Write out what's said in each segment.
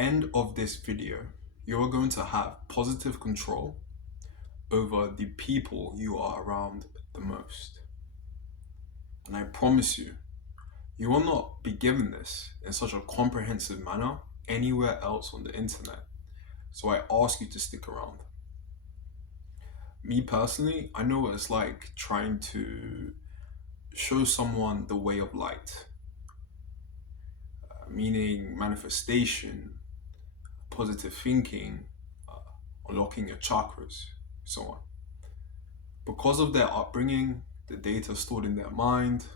end of this video, you're going to have positive control over the people you are around the most. And I promise you, you will not be given this in such a comprehensive manner anywhere else on the internet. So I ask you to stick around. Me personally, I know what it's like trying to show someone the way of light, meaning manifestation, positive thinking, unlocking your chakras, so on. Because of their upbringing, the data stored in their mind,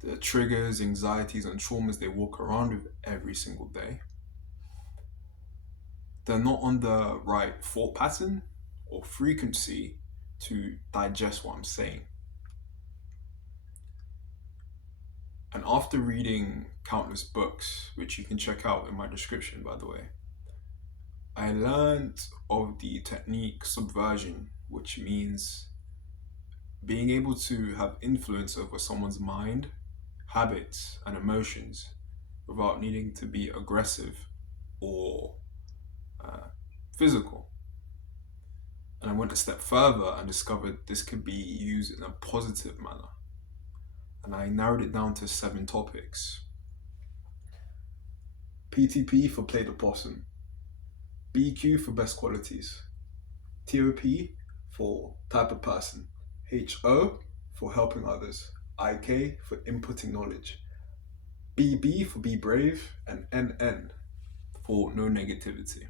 the triggers, anxieties, and traumas they walk around with every single day, they're not on the right thought pattern or frequency to digest what I'm saying. And after reading countless books, which you can check out in my description, by the way, I learned of the technique subversion, which means being able to have influence over someone's mind, habits, and emotions without needing to be aggressive or physical. And I went a step further and discovered this could be used in a positive manner. And I narrowed it down to 7 topics. PTP for play the possum, BQ for best qualities, TOP for type of person, HO for helping others, IK for inputting knowledge, BB for be brave, and NN for no negativity.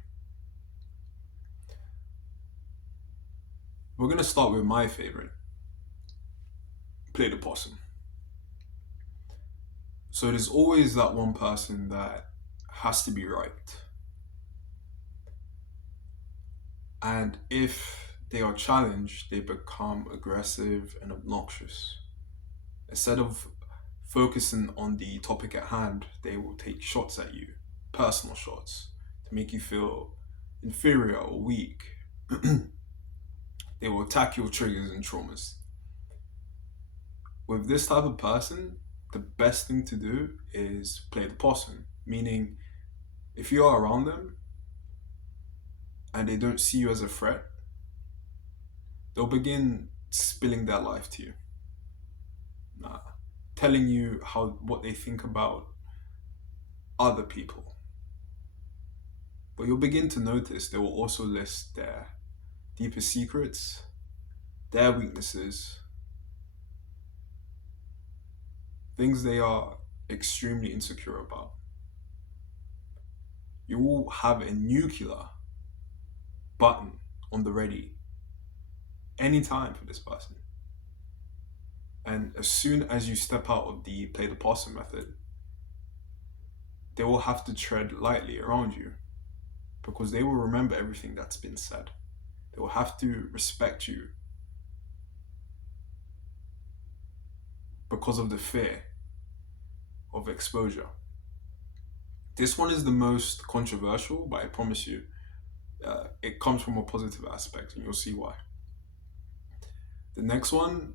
We're going to start with my favorite, play the possum. So there's always that one person that has to be right. And if they are challenged, they become aggressive and obnoxious. Instead of focusing on the topic at hand, they will take shots at you, personal shots, to make you feel inferior or weak. They will attack your triggers and traumas. With this type of person, the best thing to do is play the possum, meaning if you are around them and they don't see you as a threat, they'll begin spilling their life to you, telling you what they think about other people. But you'll begin to notice they will also list their deepest secrets, their weaknesses, things they are extremely insecure about. You will have a nuclear button on the ready anytime for this person. And as soon as you step out of the play the possum method, they will have to tread lightly around you because they will remember everything that's been said. They will have to respect you because of the fear of exposure. This one is the most controversial, but I promise you, it comes from a positive aspect, and you'll see why. The next one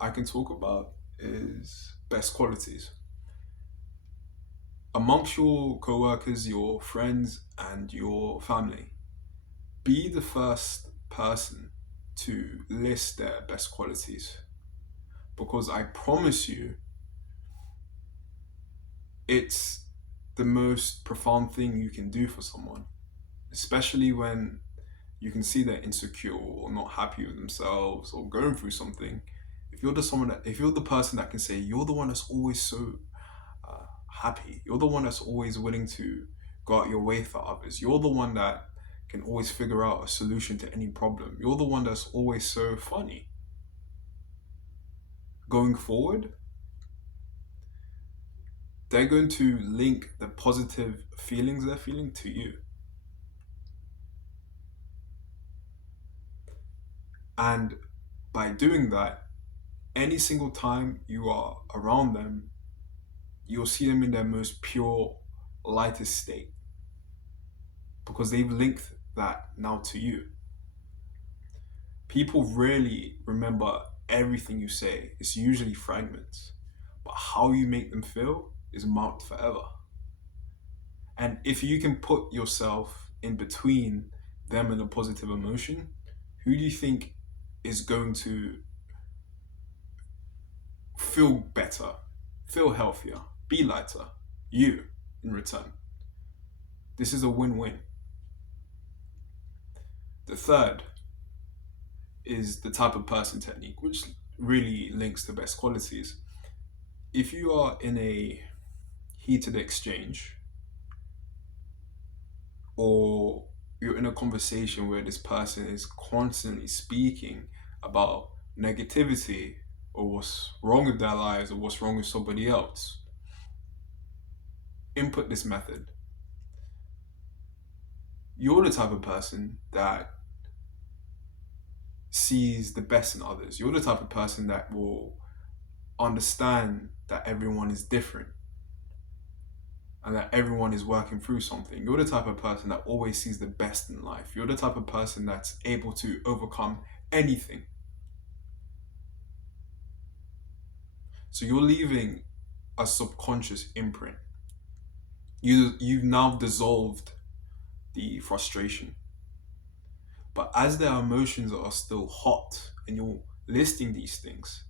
I can talk about is best qualities. Amongst your co-workers, your friends, and your family, be the first person to list their best qualities. Because I promise you, it's the most profound thing you can do for someone, especially when you can see they're insecure or not happy with themselves or going through something. If you're the person that can say you're the one that's always so happy, you're the one that's always willing to go out your way for others, you're the one that can always figure out a solution to any problem, you're the one that's always so funny. Going forward, they're going to link the positive feelings they're feeling to you. And by doing that, any single time you are around them, you'll see them in their most pure, lightest state. Because they've linked that now to you. People rarely remember everything you say. It's usually fragments. But how you make them feel is marked forever. And if you can put yourself in between them and a positive emotion, who do you think is going to feel better, feel healthier, be lighter? You, in return. This is a win win. The third is the type of person technique, which really links to best qualities. If you are in a heated exchange, or you're in a conversation where this person is constantly speaking about negativity or what's wrong with their lives or what's wrong with somebody else, input this method. You're the type of person that sees the best in others. You're the type of person that will understand that everyone is different and that everyone is working through something. You're the type of person that always sees the best in life. You're the type of person that's able to overcome anything. So you're leaving a subconscious imprint. You've now dissolved the frustration. But as their emotions are still hot and you're listing these things,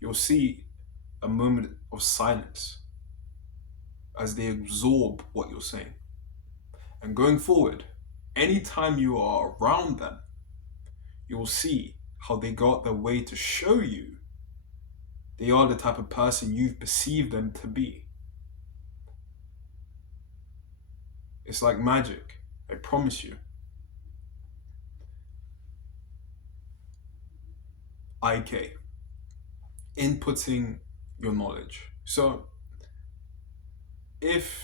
you'll see a moment of silence as they absorb what you're saying. And going forward, anytime you are around them, you'll see how they go out their way to show you they are the type of person you've perceived them to be. It's like magic, I promise you. IK, inputting your knowledge. So if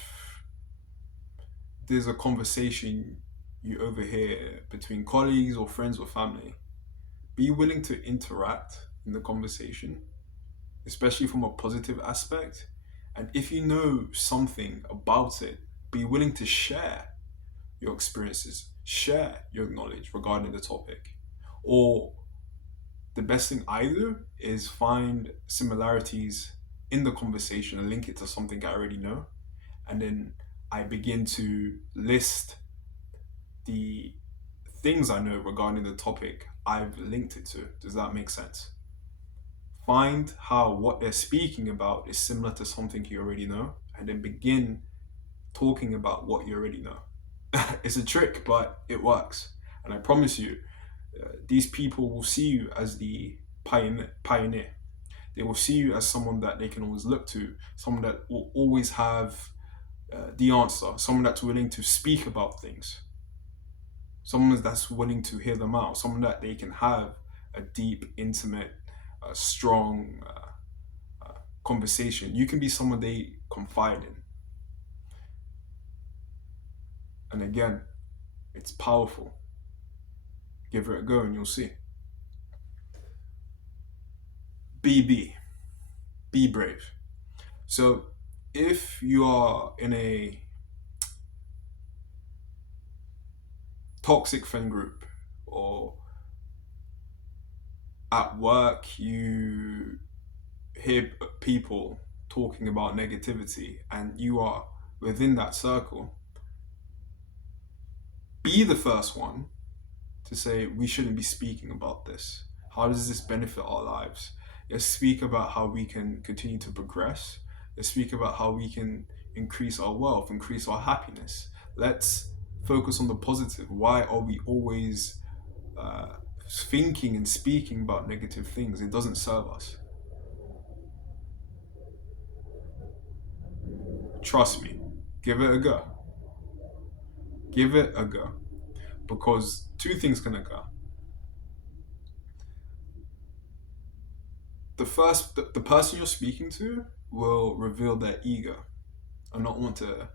there's a conversation you overhear between colleagues or friends or family, be willing to interact in the conversation, especially from a positive aspect. And if you know something about it, be willing to share your experiences, share your knowledge regarding the topic. Or the best thing I do is find similarities in the conversation and link it to something I already know. And then I begin to list the things I know regarding the topic I've linked it to. Does that make sense? Find how what they're speaking about is similar to something you already know, and then begin talking about what you already know. It's a trick, but it works. And I promise you, these people will see you as the pioneer. They will see you as someone that they can always look to, someone that will always have the answer, someone that's willing to speak about things, someone that's willing to hear them out, someone that they can have a deep, intimate, strong conversation. You can be someone they confide in. And again, it's powerful. Give it a go and you'll see. Be brave. So if you are in a toxic friend group or at work, you hear people talking about negativity and you are within that circle, be the first one to say, we shouldn't be speaking about this. How does this benefit our lives? Let's speak about how we can continue to progress. Let's speak about how we can increase our wealth, increase our happiness. Let's focus on the positive. Why are we always thinking and speaking about negative things? It doesn't serve us. Trust me, give it a go. Give it a go. Because two things can occur. The person you're speaking to will reveal their ego and not want to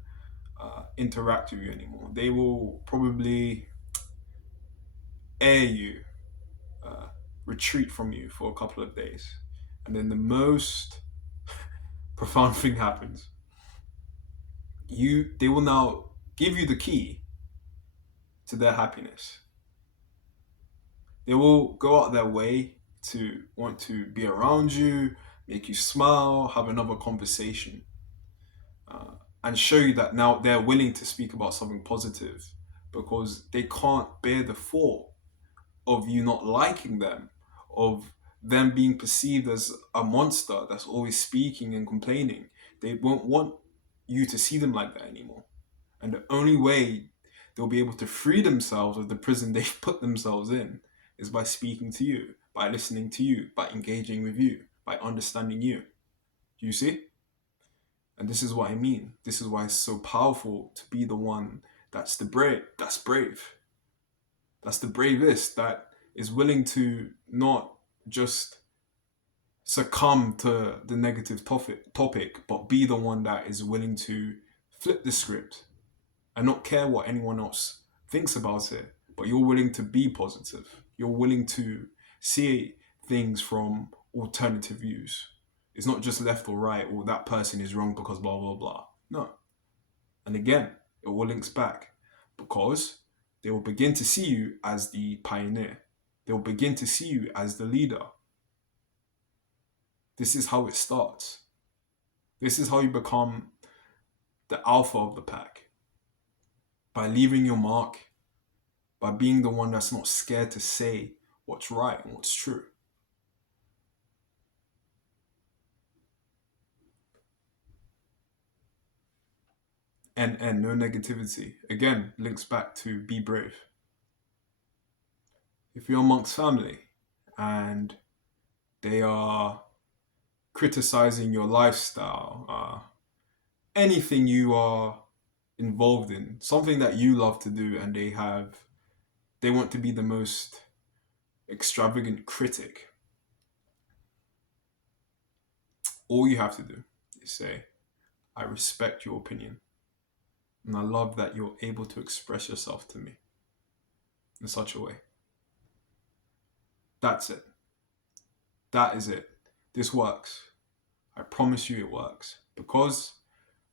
interact with you anymore. They will probably air you, retreat from you for a couple of days. And then the most profound thing happens. They will now give you the key to their happiness. They will go out their way to want to be around you, make you smile, have another conversation. and show you that now they're willing to speak about something positive because they can't bear the thought of you not liking them, of them being perceived as a monster that's always speaking and complaining. They won't want you to see them like that anymore. And the only way they'll be able to free themselves of the prison they've put themselves in is by speaking to you, by listening to you, by engaging with you, by understanding you. Do you see? And this is what I mean. This is why it's so powerful to be the one that's the brave, that's brave. That's the bravest, that is willing to not just succumb to the negative topic, but be the one that is willing to flip the script and not care what anyone else thinks about it, but you're willing to be positive. You're willing to see things from alternative views. It's not just left or right, or that person is wrong because blah, blah, blah. No. And again, it all links back because they will begin to see you as the pioneer. They will begin to see you as the leader. This is how it starts. This is how you become the alpha of the pack. By leaving your mark, by being the one that's not scared to say what's right and what's true. And no negativity. Again, links back to be brave. If you're amongst family and they are criticizing your lifestyle, anything you are involved in, something that you love to do, and they want to be the most extravagant critic, all you have to do is say, I respect your opinion, and I love that you're able to express yourself to me in such a way. That's it. That is it. This works. I promise you it works. Because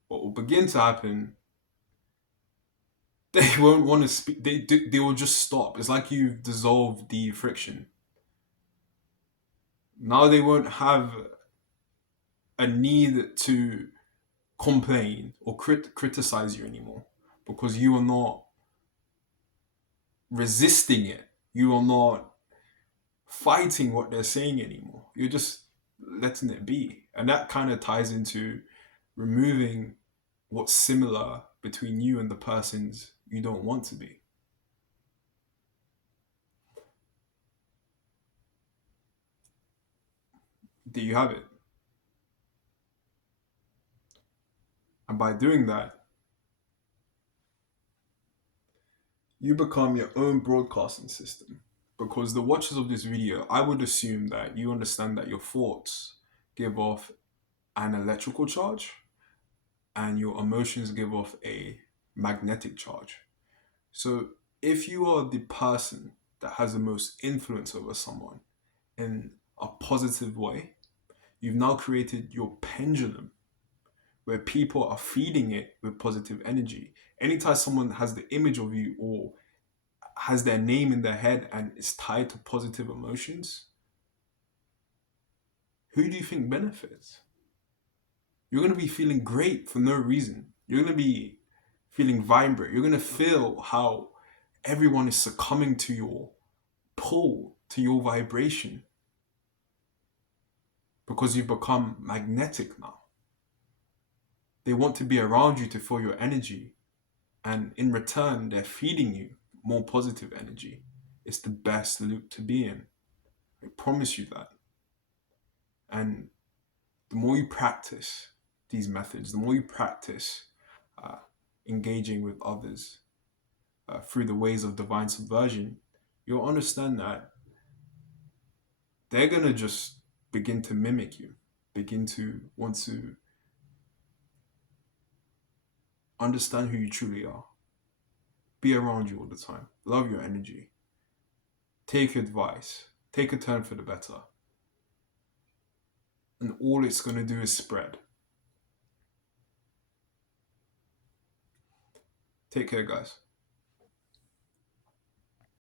what will begin to happen, they won't want to speak. They will just stop. It's like you've dissolved the friction. Now they won't have a need to complain or criticize you anymore because you are not resisting it. You are not fighting what they're saying anymore. You're just letting it be. And that kind of ties into removing what's similar between you and the persons you don't want to be. There you have it. And by doing that, you become your own broadcasting system. Because the watchers of this video, I would assume that you understand that your thoughts give off an electrical charge and your emotions give off a magnetic charge. So if you are the person that has the most influence over someone in a positive way, you've now created your pendulum where people are feeding it with positive energy. Anytime someone has the image of you or has their name in their head and is tied to positive emotions, who do you think benefits? You're going to be feeling great for no reason. You're going to be feeling vibrant. You're going to feel how everyone is succumbing to your pull, to your vibration, because you've become magnetic now. They want to be around you to feel your energy, and in return, they're feeding you more positive energy. It's the best loop to be in. I promise you that. And the more you practice these methods, the more you practice engaging with others through the ways of divine subversion, you'll understand that they're going to just begin to mimic you, begin to want to understand who you truly are, be around you all the time, love your energy, take advice, take a turn for the better. And all it's going to do is spread. Take care, guys.